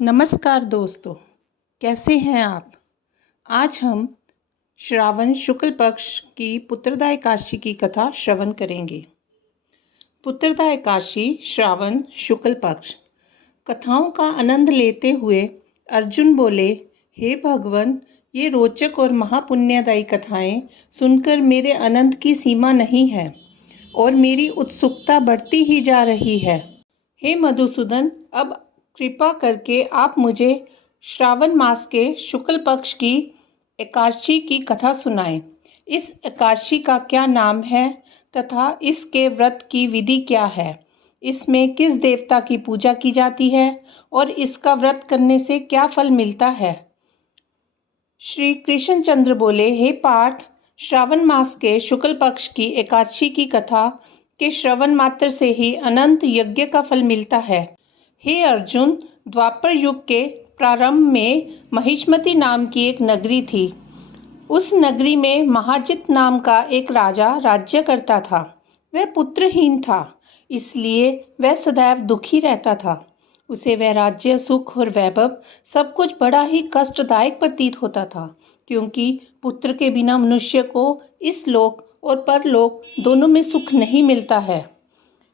नमस्कार दोस्तों, कैसे हैं आप। आज हम श्रावण शुक्ल पक्ष की पुत्रदा एकादशी की कथा श्रवण करेंगे। पुत्रदा एकादशी श्रावण शुक्ल पक्ष। कथाओं का आनंद लेते हुए अर्जुन बोले, हे भगवान, ये रोचक और महापुण्यदायी कथाएं सुनकर मेरे आनंद की सीमा नहीं है और मेरी उत्सुकता बढ़ती ही जा रही है। हे मधुसूदन, अब कृपा करके आप मुझे श्रावण मास के शुक्ल पक्ष की एकादशी की कथा सुनाएं। इस एकादशी का क्या नाम है तथा इसके व्रत की विधि क्या है, इसमें किस देवता की पूजा की जाती है और इसका व्रत करने से क्या फल मिलता है। श्री कृष्णचंद्र बोले, हे पार्थ, श्रावण मास के शुक्ल पक्ष की एकादशी की कथा के श्रवण मात्र से ही अनंत यज्ञ का फल मिलता है। हे अर्जुन, द्वापर युग के प्रारंभ में महिष्मति नाम की एक नगरी थी। उस नगरी में महाजित नाम का एक राजा राज्य करता था। वह पुत्रहीन था, इसलिए वह सदैव दुखी रहता था। उसे वह राज्य, सुख और वैभव सब कुछ बड़ा ही कष्टदायक प्रतीत होता था, क्योंकि पुत्र के बिना मनुष्य को इस लोक और परलोक दोनों में सुख नहीं मिलता है।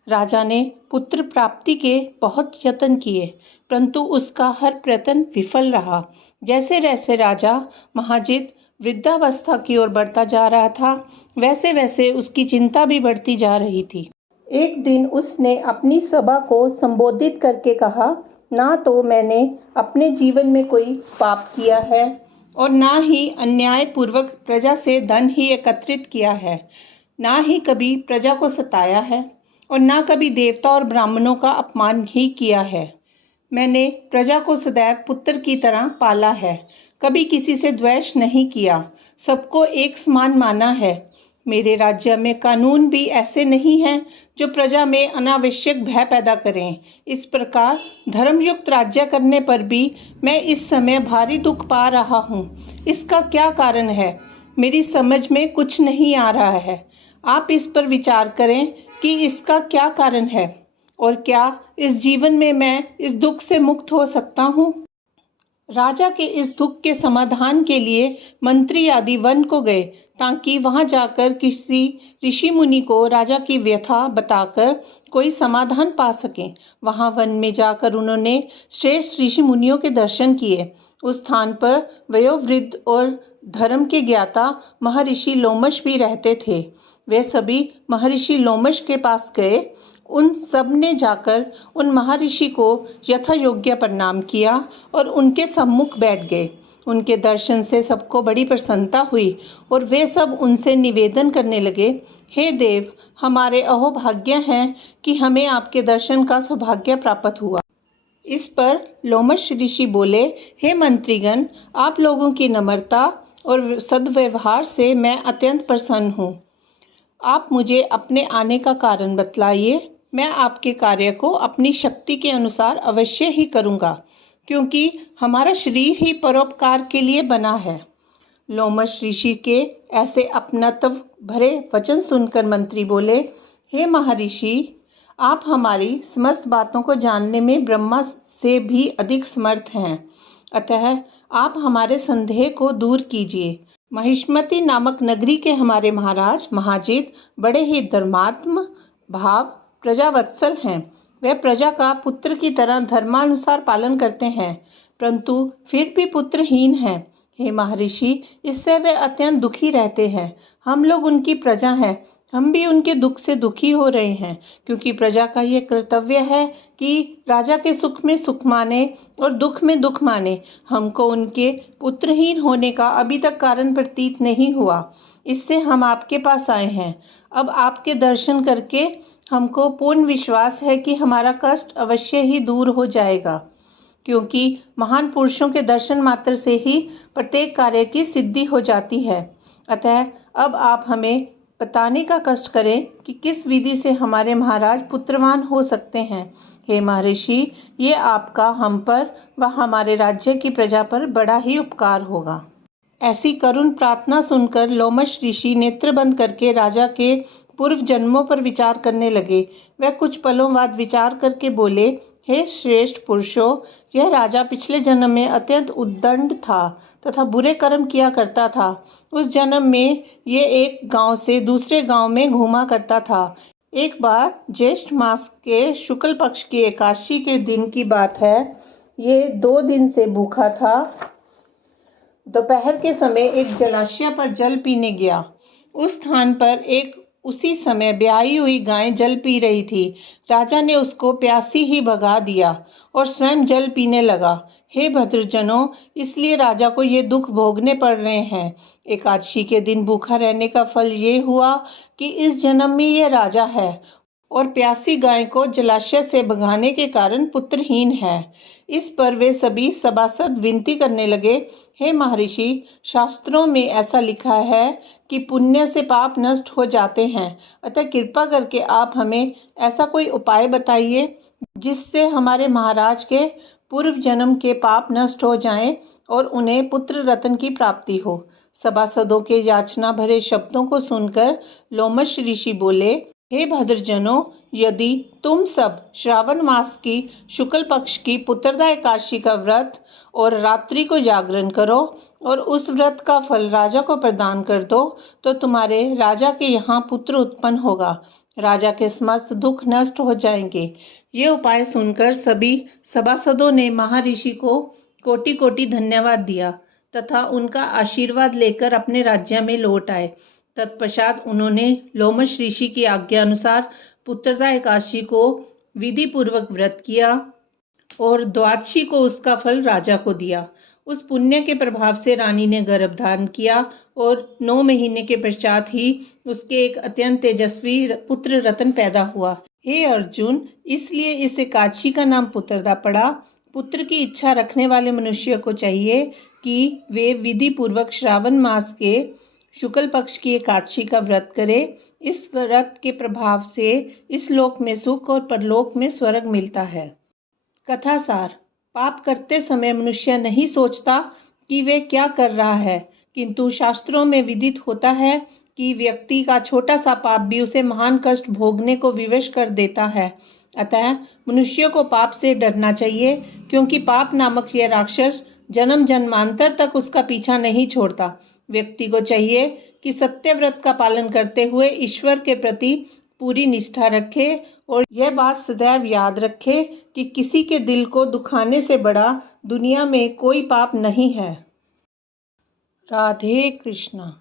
राजा ने पुत्र प्राप्ति के बहुत यत्न किए, परंतु उसका हर प्रयत्न विफल रहा। जैसे जैसे राजा महाजित वृद्धावस्था की ओर बढ़ता जा रहा था, वैसे वैसे उसकी चिंता भी बढ़ती जा रही थी। एक दिन उसने अपनी सभा को संबोधित करके कहा, ना तो मैंने अपने जीवन में कोई पाप किया है और ना ही अन्यायपूर्वक प्रजा से धन ही एकत्रित किया है, ना ही कभी प्रजा को सताया है और ना कभी देवता और ब्राह्मणों का अपमान ही किया है। मैंने प्रजा को सदैव पुत्र की तरह पाला है, कभी किसी से द्वेष नहीं किया, सबको एक समान माना है। मेरे राज्य में कानून भी ऐसे नहीं हैं जो प्रजा में अनावश्यक भय पैदा करें। इस प्रकार धर्मयुक्त राज्य करने पर भी मैं इस समय भारी दुख पा रहा हूँ। इसका क्या कारण है, मेरी समझ में कुछ नहीं आ रहा है। आप इस पर विचार करें कि इसका क्या कारण है और क्या इस जीवन में मैं इस दुख से मुक्त हो सकता हूँ। राजा के इस दुख के समाधान के लिए मंत्री आदि वन को गए, ताकि वहां जाकर किसी ऋषि मुनि को राजा की व्यथा बताकर कोई समाधान पा सकें। वहां वन में जाकर उन्होंने श्रेष्ठ ऋषि मुनियों के दर्शन किए। उस स्थान पर वयोवृद्ध और धर्म के ज्ञाता महर्षि लोमश भी रहते थे। वे सभी महर्षि लोमश के पास गए। उन सब ने जाकर उन महर्षि को यथा योग्य प्रणाम किया और उनके सम्मुख बैठ गए। उनके दर्शन से सबको बड़ी प्रसन्नता हुई और वे सब उनसे निवेदन करने लगे, हे देव, हमारे अहोभाग्य हैं कि हमें आपके दर्शन का सौभाग्य प्राप्त हुआ। इस पर लोमश ऋषि बोले, हे मंत्रीगण, आप लोगों की नम्रता और सद्व्यवहार से मैं अत्यंत प्रसन्न हूँ। आप मुझे अपने आने का कारण बतलाइए। मैं आपके कार्य को अपनी शक्ति के अनुसार अवश्य ही करूँगा, क्योंकि हमारा शरीर ही परोपकार के लिए बना है। लोमश ऋषि के ऐसे अपनत्व भरे वचन सुनकर मंत्री बोले, हे महर्षि, आप हमारी समस्त बातों को जानने में ब्रह्मा से भी अधिक समर्थ हैं, अतः आप हमारे संदेह को दूर कीजिए। महिष्मति नामक नगरी के हमारे महाराज महाजित बड़े ही धर्मात्म भाव प्रजावत्सल हैं। वे प्रजा का पुत्र की तरह धर्मानुसार पालन करते हैं, परंतु फिर भी पुत्रहीन हैं। हे महर्षि, इससे वे अत्यंत दुखी रहते हैं। हम लोग उनकी प्रजा हैं, हम भी उनके दुख से दुखी हो रहे हैं, क्योंकि प्रजा का ये कर्तव्य है कि राजा के सुख में सुख माने और दुख में दुख माने। हमको उनके पुत्रहीन होने का अभी तक कारण प्रतीत नहीं हुआ, इससे हम आपके पास आए हैं। अब आपके दर्शन करके हमको पूर्ण विश्वास है कि हमारा कष्ट अवश्य ही दूर हो जाएगा, क्योंकि महान पुरुषों के दर्शन मात्र से ही प्रत्येक कार्य की सिद्धि हो जाती है। अतः अब आप हमें बताने का कष्ट करें कि किस विधि से हमारे महाराज पुत्रवान हो सकते हैं। हे महर्षि, ये आपका हम पर व हमारे राज्य की प्रजा पर बड़ा ही उपकार होगा। ऐसी करुण प्रार्थना सुनकर लोमश ऋषि नेत्र बंद करके राजा के पूर्व जन्मों पर विचार करने लगे। वह कुछ पलों बाद विचार करके बोले, हे श्रेष्ठ पुरुषों, यह राजा पिछले जन्म में अत्यंत उद्दंड था तथा बुरे कर्म किया करता था। उस जन्म में ये एक गांव से दूसरे गांव में घूमा करता था। एक बार ज्येष्ठ मास के शुक्ल पक्ष की एकादशी के दिन की बात है। ये 2 दिन से भूखा था। दोपहर के समय एक जलाशय पर जल पीने गया। उस स्थान पर एक उसी समय ब्याही हुई गाय जल पी रही थी। राजा ने उसको प्यासी ही भगा दिया और स्वयं जल पीने लगा। हे भद्रजनों, इसलिए राजा को ये दुख भोगने पड़ रहे हैं। एकादशी के दिन भूखा रहने का फल ये हुआ कि इस जन्म में ये राजा है और प्यासी गाय को जलाशय से भगाने के कारण पुत्रहीन है। इस पर वे सभी सभासद विनती करने लगे, हे महर्षि, शास्त्रों में ऐसा लिखा है कि पुण्य से पाप नष्ट हो जाते हैं, अतः कृपा करके आप हमें ऐसा कोई उपाय बताइए जिससे हमारे महाराज के पूर्व जन्म के पाप नष्ट हो जाएं और उन्हें पुत्र रत्न की प्राप्ति हो। सभासदों के याचना भरे शब्दों को सुनकर लोमश ऋषि बोले, हे भद्रजनों, यदि तुम सब श्रावण मास की शुक्ल पक्ष की पुत्रदा एकादशी का व्रत और रात्रि को जागरण करो और उस व्रत का फल राजा को प्रदान कर दो तो तुम्हारे राजा के यहाँ पुत्र उत्पन्न होगा। राजा के समस्त दुख नष्ट हो जाएंगे। ये उपाय सुनकर सभी सभासदों ने महर्षि को कोटि कोटि धन्यवाद दिया तथा उनका आशीर्वाद लेकर अपने राज्य में लौट आए। तत्पश्चात उन्होंने लोमश ऋषि की आज्ञा अनुसार पुत्रदा एकादशी को विधि पूर्वक व्रत किया और द्वादशी को उसका फल राजा को दिया। उस पुण्य के प्रभाव से रानी ने गर्भ धारण किया और 9 महीने के पश्चात ही उसके एक अत्यंत तेजस्वी पुत्र रत्न पैदा हुआ। हे अर्जुन, इसलिए इस एकादशी का नाम पुत्रदा पड़ा। पुत्र की इच्छा रखने वाले मनुष्य को चाहिए कि वे विधि पूर्वक श्रावण मास के शुक्ल पक्ष की एकादशी का व्रत करें। इस व्रत के प्रभाव से इस लोक में सुख और परलोक में स्वर्ग मिलता है। कथा सार: पाप करते समय मनुष्य नहीं सोचता कि वे क्या कर रहा है, किंतु शास्त्रों में विदित होता है कि व्यक्ति का छोटा सा पाप भी उसे महान कष्ट भोगने को विवश कर देता है। अतः मनुष्य को पाप से डरना चाहिए, क्योंकि पाप नामक यह राक्षस जन्म जन्मांतर तक उसका पीछा नहीं छोड़ता। व्यक्ति को चाहिए कि सत्यव्रत का पालन करते हुए ईश्वर के प्रति पूरी निष्ठा रखे और यह बात सदैव याद रखे कि किसी के दिल को दुखाने से बड़ा दुनिया में कोई पाप नहीं है। राधे कृष्णा।